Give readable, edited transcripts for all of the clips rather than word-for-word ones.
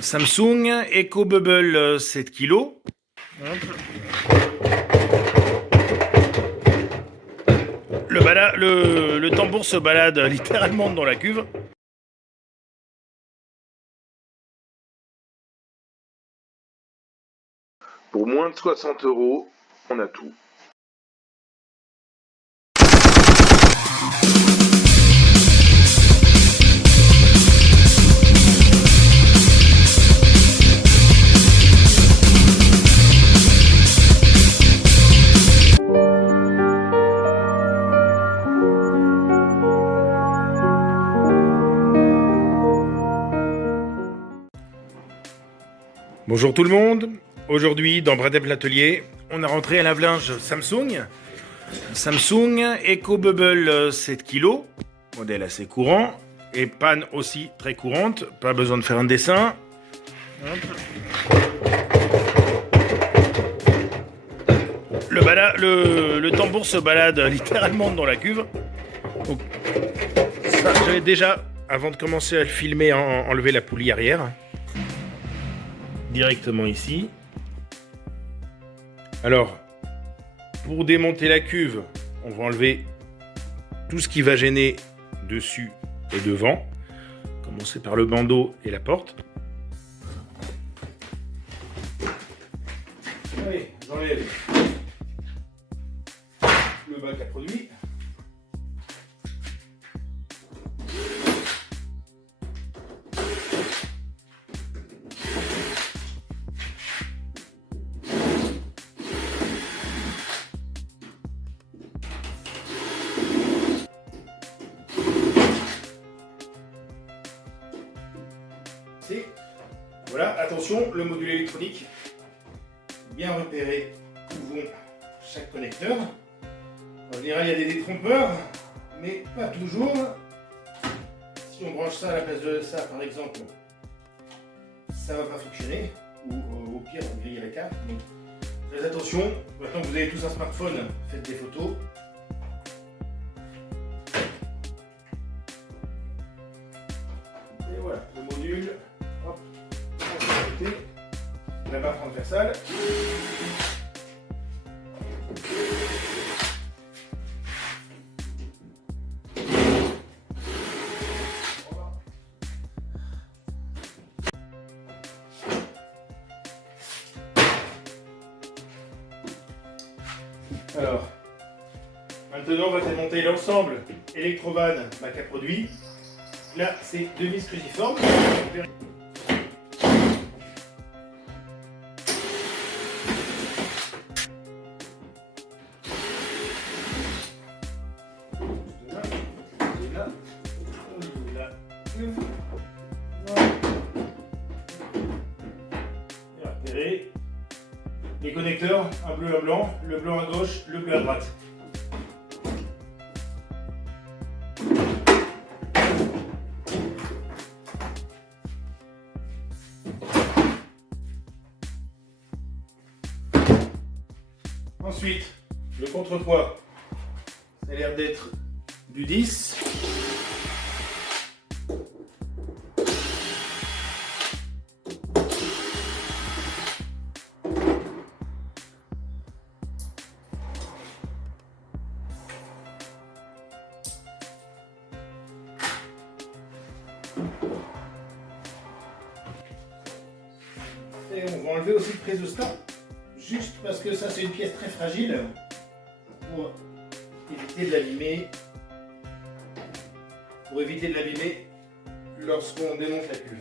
Samsung EcoBubble 7 kg. Le tambour se balade littéralement dans la cuve. Pour moins de 60 €, on a tout. Bonjour tout le monde. Aujourd'hui, dans Bradep l'atelier, on a rentré un lave-linge Samsung EcoBubble 7 kg, modèle assez courant et panne aussi très courante, pas besoin de faire un dessin. Le tambour se balade littéralement dans la cuve. Donc, ça, j'avais déjà, avant de commencer à le filmer, enlevé la poulie arrière. Directement ici. Alors, pour démonter la cuve, on va enlever tout ce qui va gêner dessus et devant. Commencer par le bandeau et la porte. Allez, j'enlève le bac à produits. Voilà, attention, le module électronique, bien repéré où vont chaque connecteur. En général, il y a des détrompeurs, mais pas toujours. Si on branche ça à la place de ça, par exemple, ça ne va pas fonctionner, ou au pire, on grille la carte. Donc, faites attention, maintenant que vous avez tous un smartphone, faites des photos. Et voilà, le module. Hop. La barre transversale. Alors, maintenant on va démonter l'ensemble Electrovan bac à produits. Là, c'est deux vis cruciformes. Les connecteurs, un bleu, un blanc, le blanc à gauche, le bleu à droite. Ensuite, le contrepoids, ça a l'air d'être du 10. Et on va enlever aussi le prise de stop, juste parce que ça c'est une pièce très fragile pour éviter de l'abîmer. Lorsqu'on démonte la cuve.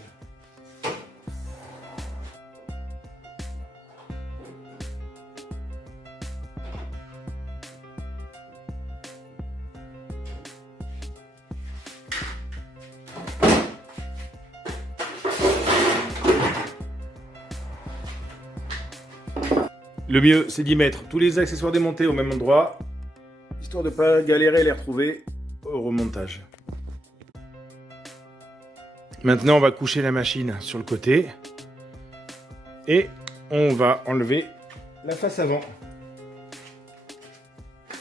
Le mieux, c'est d'y mettre tous les accessoires démontés au même endroit, histoire de ne pas galérer à les retrouver au remontage. Maintenant, on va coucher la machine sur le côté et on va enlever la face avant.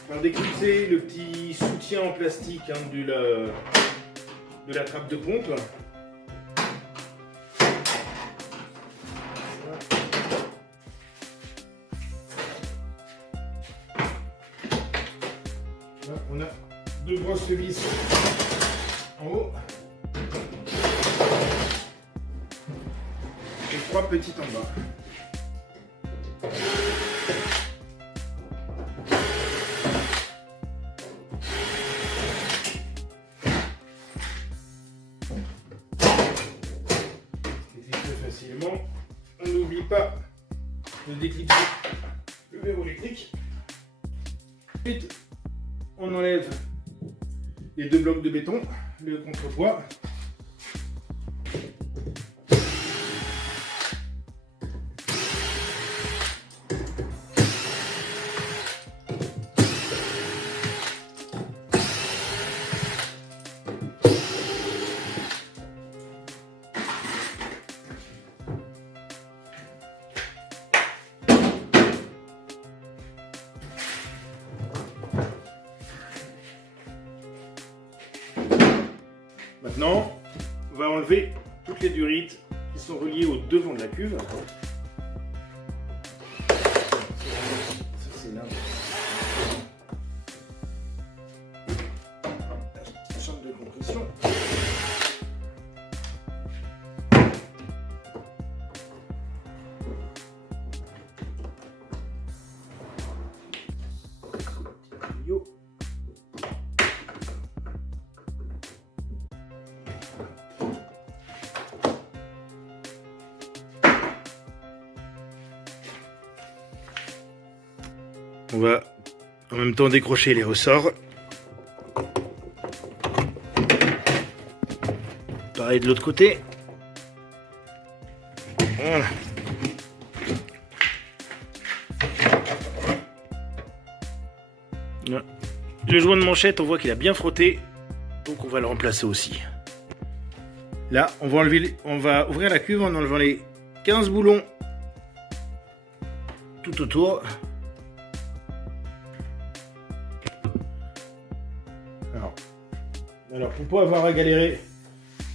Alors, déclipser le petit soutien en plastique de la trappe de pompe. 2 grosses vis en haut et 3 petites en bas. Facilement. On n'oublie pas de déclipser le verrou électrique. Ensuite, on enlève les 2 blocs de béton, le contrepoids. Maintenant, on va enlever toutes les durites qui sont reliées au devant de la cuve. Ça, c'est là. La chambre de compression. Yo. On va en même temps décrocher les ressorts. Pareil de l'autre côté. Voilà. Le joint de manchette, on voit qu'il a bien frotté, donc on va le remplacer aussi. Là, on va ouvrir la cuve en enlevant les 15 boulons tout autour. Alors, pour pas avoir à galérer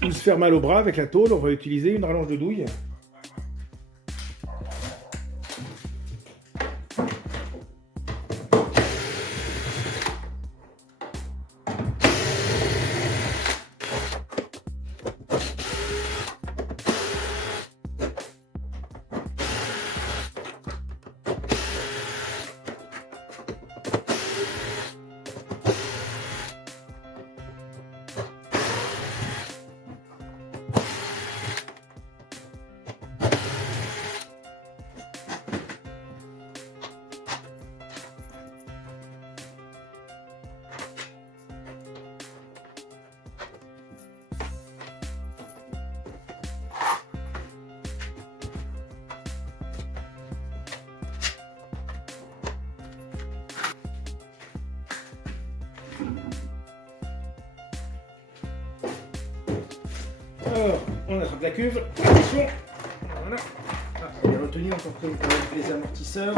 ou se faire mal au bras avec la tôle, on va utiliser une rallonge de douille. Alors, on attrape la cuve, attention, voilà. Ah, il est retenu encore avec les amortisseurs.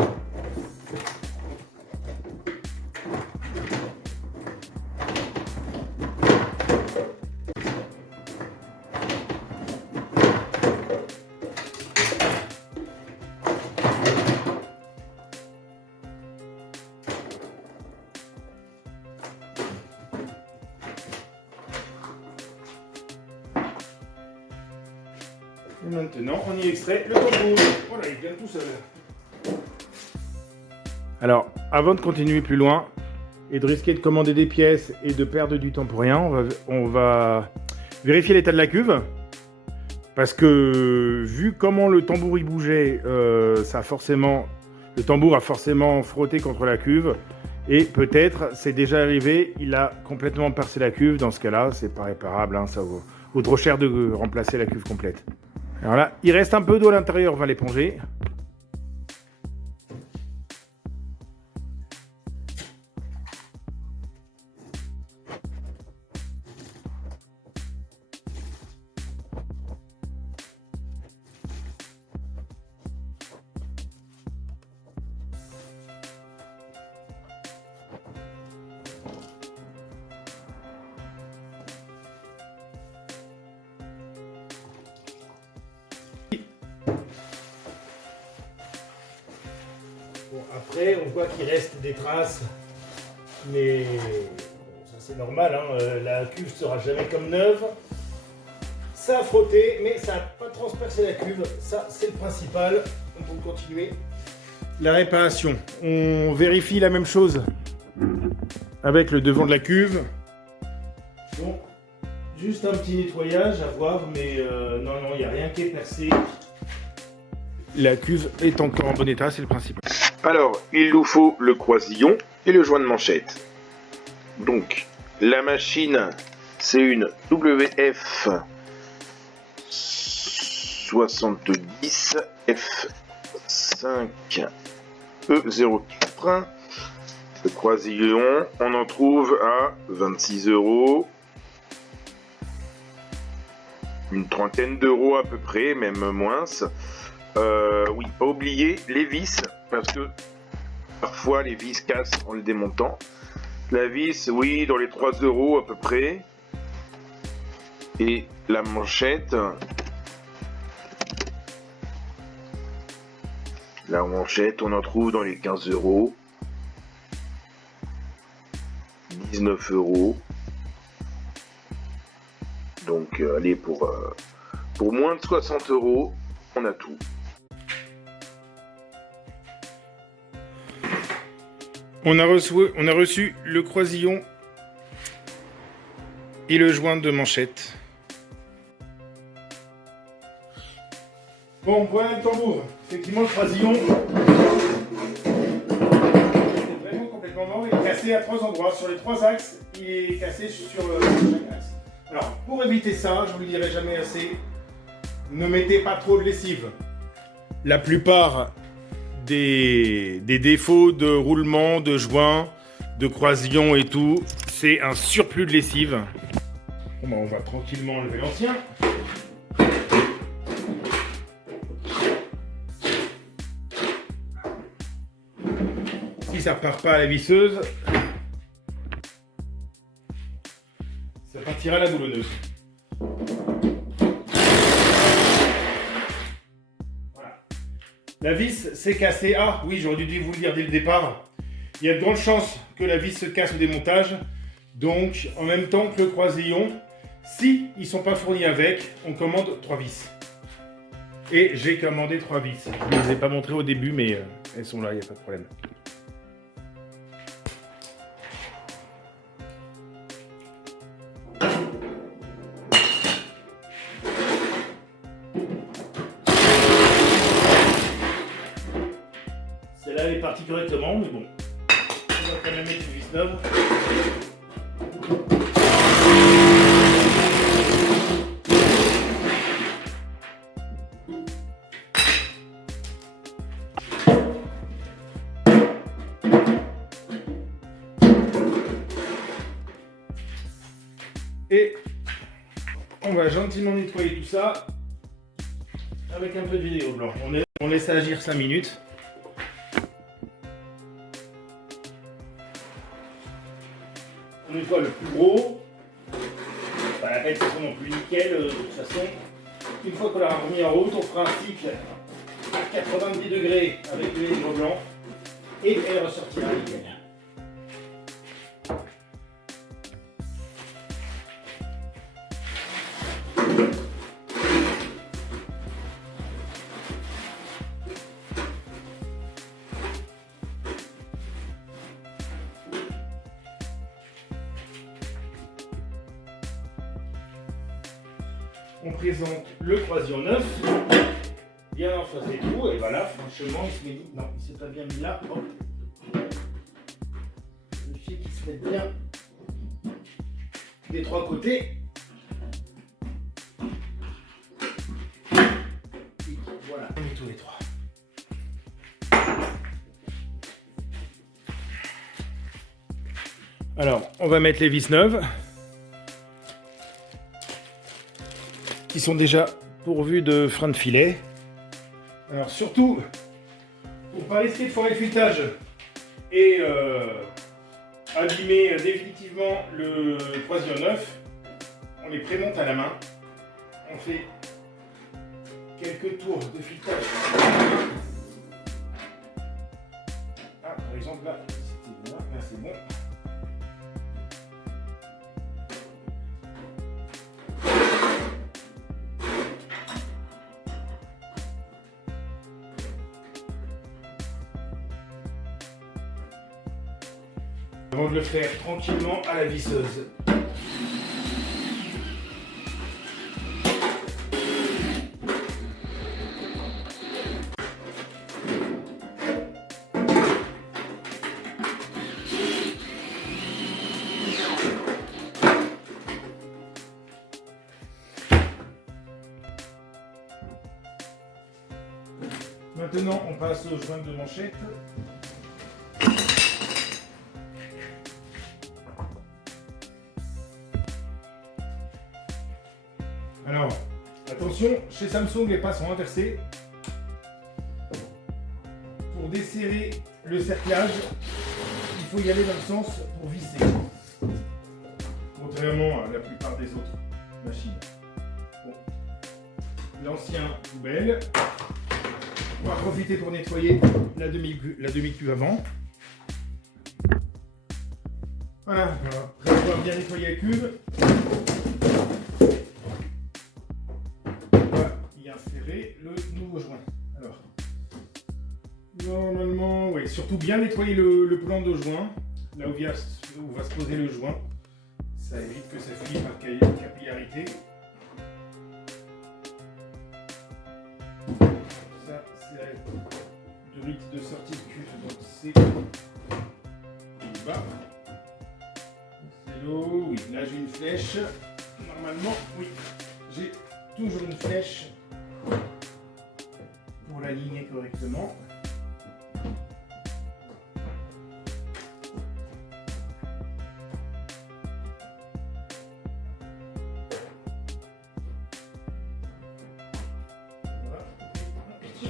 Et maintenant, on y extrait le tambour. Voilà, il vient tout seul. Alors, avant de continuer plus loin et de risquer de commander des pièces et de perdre du temps pour rien, on va vérifier l'état de la cuve. Parce que, vu comment le tambour y bougeait, le tambour a forcément frotté contre la cuve. Et peut-être, c'est déjà arrivé, il a complètement percé la cuve. Dans ce cas-là, c'est pas réparable, hein, ça vaut trop cher de remplacer la cuve complète. Alors là, il reste un peu d'eau à l'intérieur, on va l'éponger. Bon, après, on voit qu'il reste des traces, mais bon, ça c'est normal, hein, la cuve sera jamais comme neuve. Ça a frotté, mais ça n'a pas transpercé la cuve, ça c'est le principal. On peut continuer la réparation. On vérifie la même chose avec le devant de la cuve. Bon, juste un petit nettoyage à voir, mais non, il n'y a rien qui est percé. La cuve est encore en bon état, c'est le principal. Alors, il nous faut le croisillon et le joint de manchette. Donc, la machine, c'est une WF 70 F5 E04. Le croisillon, on en trouve à 26 €. Une trentaine d'euros à peu près, même moins. Oui, pas oublier les vis, parce que parfois les vis cassent en le démontant. La vis, oui, dans les 3 € à peu près. Et la manchette, on en trouve dans les 15 €, 19 €. Donc, allez, pour moins de 60 €, on a tout. On a reçu le croisillon et le joint de manchette. Bon, voilà le tambour. Effectivement, le croisillon est vraiment complètement mort. Il est cassé à 3 endroits. Sur les 3 axes, il est cassé sur chaque axe. Alors, pour éviter ça, je vous le dirai jamais assez, ne mettez pas trop de lessive. La plupart des défauts de roulement, de joint, de croisillon et tout, c'est un surplus de lessive. Bon, ben, on va tranquillement enlever l'ancien. Si ça repart pas à la visseuse, ça partira à la boulonneuse. La vis s'est cassée. Ah oui, j'aurais dû vous le dire dès le départ. Il y a de grandes chances que la vis se casse au démontage. Donc, en même temps que le croisillon, si ils ne sont pas fournis avec, on commande 3 vis. Et j'ai commandé 3 vis. Je ne les ai pas montrées au début, mais elles sont là, il n'y a pas de problème. Celle-là elle est partie correctement, mais bon, on va quand même mettre une vis neuve. Et on va gentiment nettoyer tout ça avec un peu de vidéo blanc. On laisse agir 5 minutes. On nettoie le plus gros. Pas la peine que ce soit non plus nickel de toute façon. Une fois qu'on l'a remis en route, on fera un cycle à 90 degrés avec le vidéo blanc et elle ressortira nickel. On présente le croisillon neuf, bien en face des trous, et voilà, franchement, il se met... Non, il s'est pas bien mis là. Hop. Vérifiez qu'il se met bien des 3 côtés. Et voilà, on met tous les 3. Alors, on va mettre les vis neuves, qui sont déjà pourvus de freins de filet. Alors surtout, pour pas risquer de foirer le fuitage et abîmer définitivement le croisillon neuf, on les prémonte à la main. On fait quelques tours de filetage. Ah, par exemple là, c'est bon. Avant de le faire tranquillement à la visseuse. Maintenant, on passe aux joints de manchette. Alors, attention, chez Samsung, les pas sont inversés. Pour desserrer le cerclage, il faut y aller dans le sens pour visser. Contrairement à la plupart des autres machines. Bon. L'ancien poubelle. On va profiter pour nettoyer la demi-cuve avant. Voilà, après avoir bien nettoyé la cuve, on va y insérer le nouveau joint. Alors, normalement, oui, surtout bien nettoyer le plan de joint, là où va se poser le joint. Ça évite que ça finisse par capillarité. Ça, c'est la durite de sortie de cuve, donc c'est bas. C'est l'eau, oui, là j'ai une flèche. Normalement, oui, j'ai toujours une flèche pour l'aligner correctement.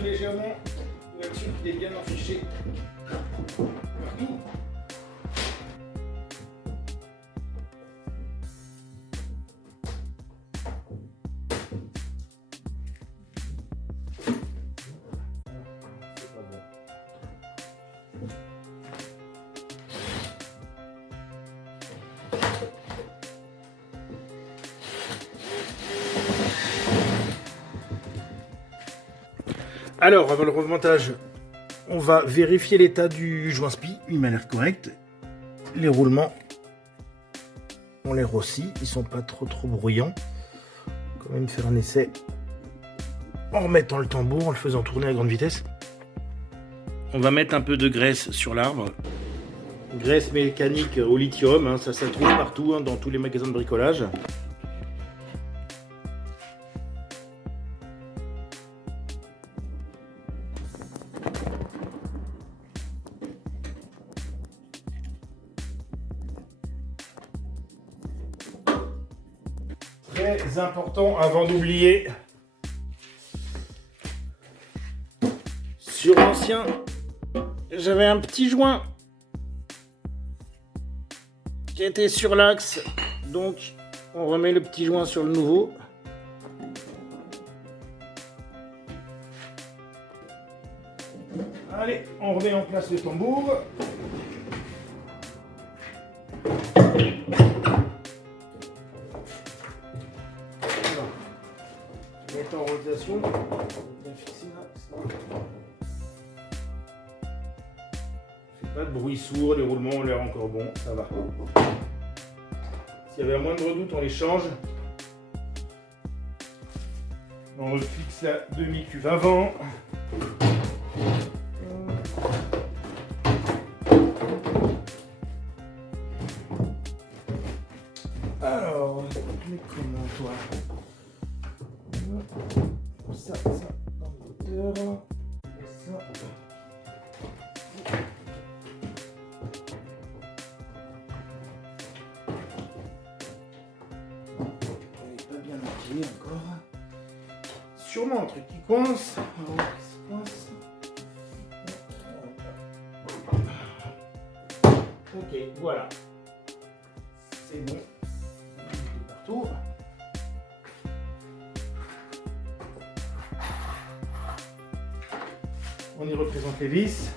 Légèrement pour être sûr qu'il est bien affiché partout. C'est pas bon. Alors, avant le remontage, on va vérifier l'état du joint spi. Il m'a l'air correct. Les roulements, on les rossit. Ils sont pas trop bruyants. Quand même faire un essai en remettant le tambour, en le faisant tourner à grande vitesse. On va mettre un peu de graisse sur l'arbre. Graisse mécanique au lithium, hein, ça se trouve partout, hein, dans tous les magasins de bricolage. Très important avant d'oublier, sur l'ancien, j'avais un petit joint qui était sur l'axe, donc on remet le petit joint sur le nouveau. Allez, on remet en place le tambour. Mettre en rotation, bien fixé là. Fait pas de bruit sourd, les roulements ont l'air encore bons, ça va. S'il y avait un moindre doute, on les change. On fixe la demi-cuve avant. Alors, mais comment toi? Ça, dans l'auteur. Et ça. Elle n'est pas bien appuyée encore. Sûrement un truc qui coince. On va voir ce qui se coince. Ok, voilà. C'est bon. Partout. On y représente les vis.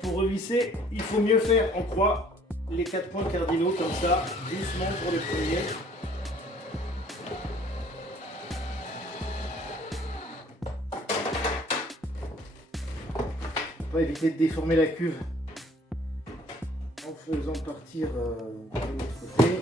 Pour revisser, il faut mieux faire en croix les 4 points cardinaux comme ça, doucement pour les premiers. On va éviter de déformer la cuve en faisant partir de l'autre côté.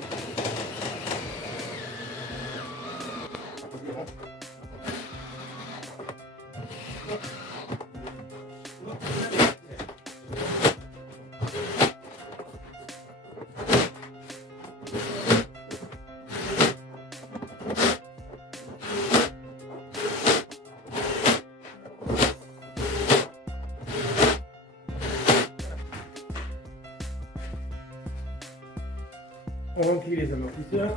On remplit les amortisseurs.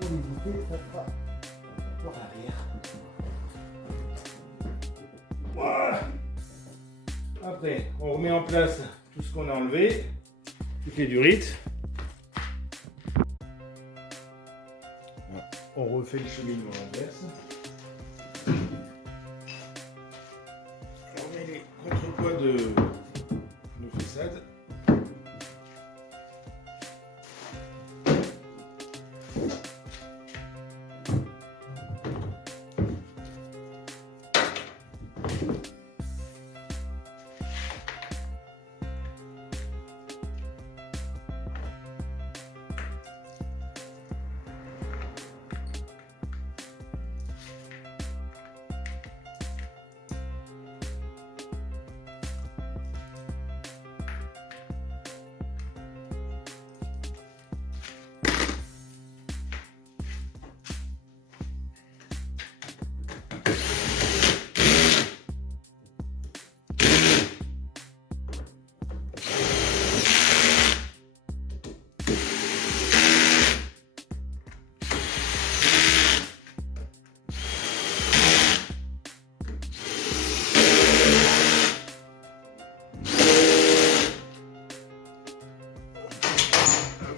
Pour éviter, ça sera par l'arrière. Voilà. Après, on remet en place tout ce qu'on a enlevé, toutes les durites. On refait le cheminement inverse. On met les contrepoids de façade.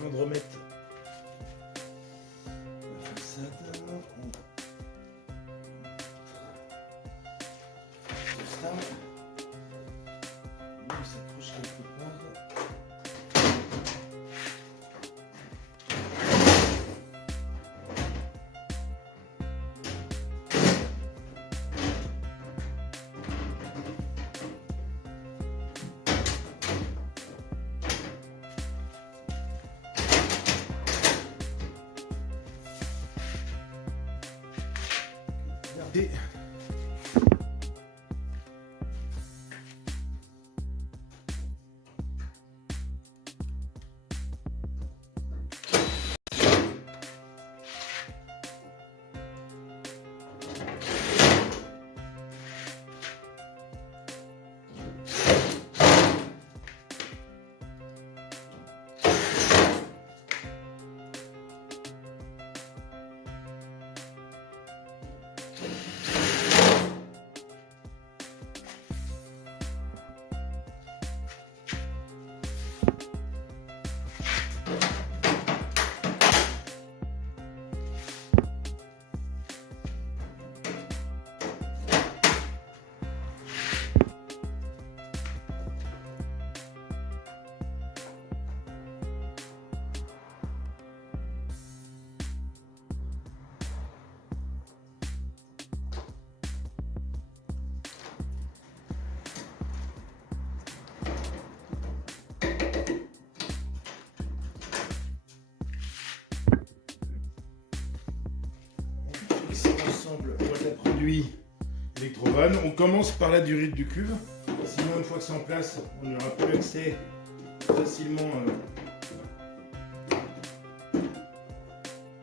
De remettre la façade, on s'approche quelque part. Regardez. Boîte à produits Electrovan. On commence par la durite du cuve. Sinon, une fois que c'est en place, on n'aura plus accès facilement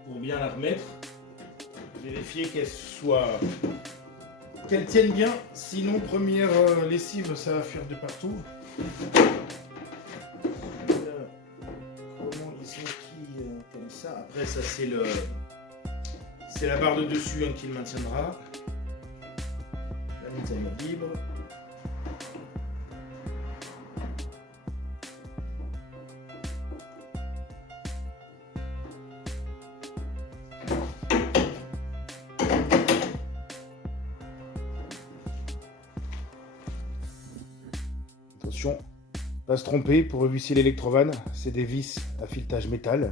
pour bien la remettre. Vérifier qu'elle tienne bien. Sinon, première lessive, ça va fuir de partout. Comment ils sont comme ça. Après, ça c'est la barre de dessus qui le maintiendra. La mise à mode libre. attention, pas se tromper pour revisser l'électrovanne, c'est des vis à filetage métal.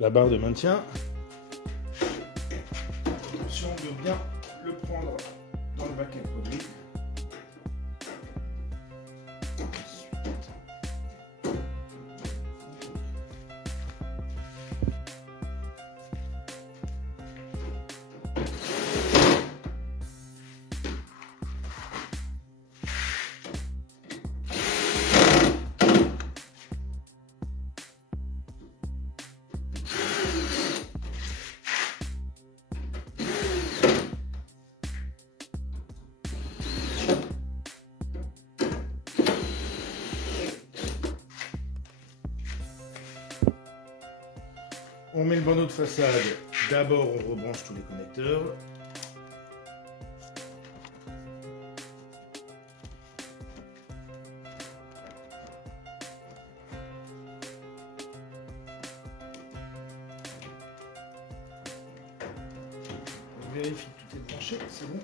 La barre de maintien, attention de bien le prendre dans le bac à produit. On met le bandeau de façade, d'abord on rebranche tous les connecteurs. On vérifie que tout est branché, c'est bon.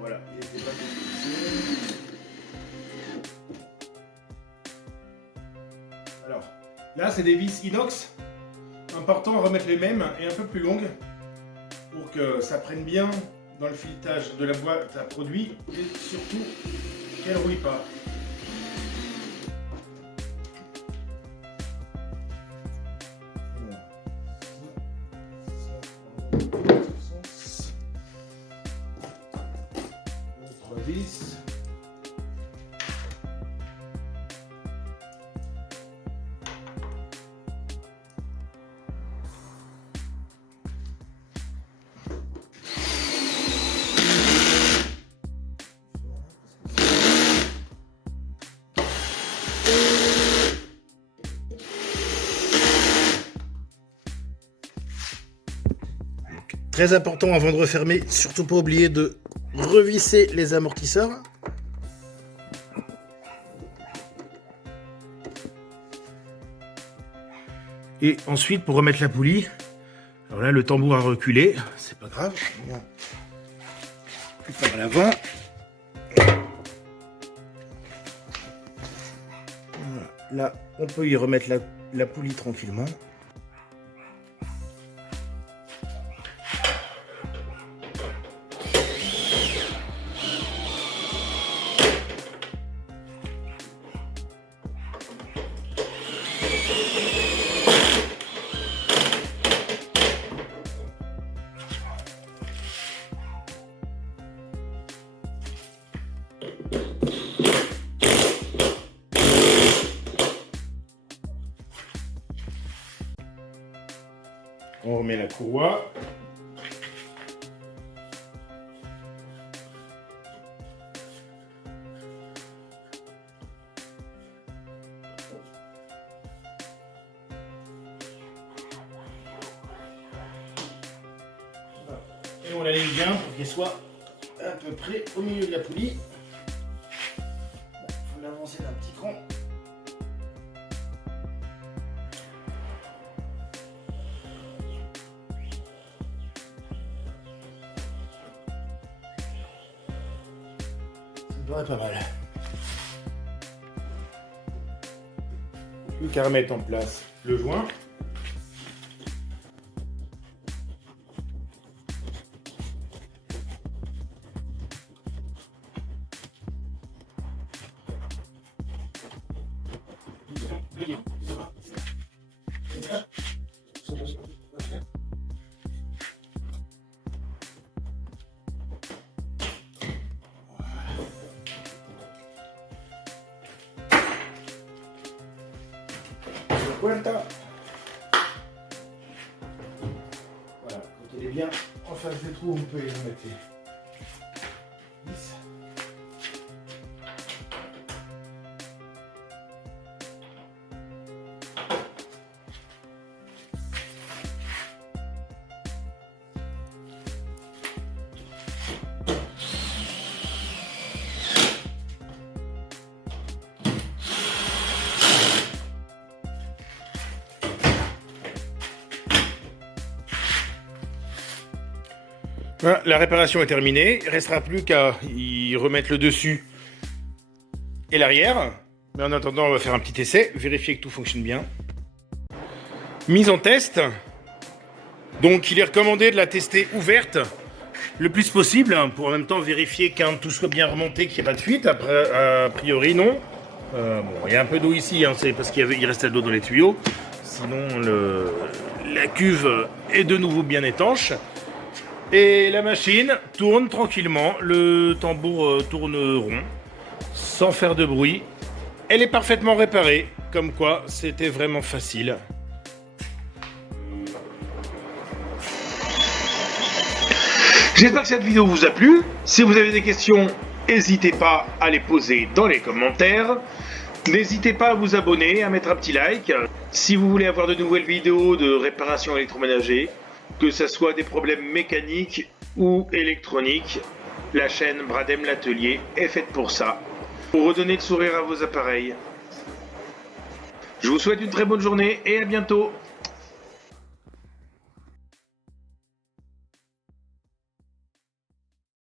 Voilà, il était pas fixé. Alors, là c'est des vis inox. Important à remettre les mêmes et un peu plus longues pour que ça prenne bien dans le filetage de la boîte à produits et surtout qu'elle ne rouille pas. Vis. Très important avant de refermer, surtout pas oublier de revisser les amortisseurs. Et ensuite, pour remettre la poulie, alors là, le tambour a reculé, c'est pas grave. Plus par l'avant. Voilà. Là, on peut y remettre la poulie tranquillement. On remet la courroie. Et on l'aligne bien pour qu'elle soit à peu près au milieu de la poulie. Il faut l'avancer d'un petit cran. Ça me paraît pas mal. Plus qu'à remettre en place le joint. Et bien, en face des trous, on peut les remettre. 10. Voilà, la réparation est terminée. Il ne restera plus qu'à y remettre le dessus et l'arrière. Mais en attendant, on va faire un petit essai, vérifier que tout fonctionne bien. Mise en test. Donc il est recommandé de la tester ouverte le plus possible, pour en même temps vérifier qu'un tout soit bien remonté, qu'il n'y ait pas de fuite. Après, a priori, non. Bon, il y a un peu d'eau ici, hein, c'est parce qu'il restait de l'eau dans les tuyaux. Sinon, la cuve est de nouveau bien étanche. Et la machine tourne tranquillement, le tambour tourne rond, sans faire de bruit. Elle est parfaitement réparée, comme quoi c'était vraiment facile. J'espère que cette vidéo vous a plu. Si vous avez des questions, n'hésitez pas à les poser dans les commentaires. N'hésitez pas à vous abonner, à mettre un petit like. Si vous voulez avoir de nouvelles vidéos de réparation électroménager, que ce soit des problèmes mécaniques ou électroniques, la chaîne Bradem l'Atelier est faite pour ça, pour redonner le sourire à vos appareils. Je vous souhaite une très bonne journée et à bientôt.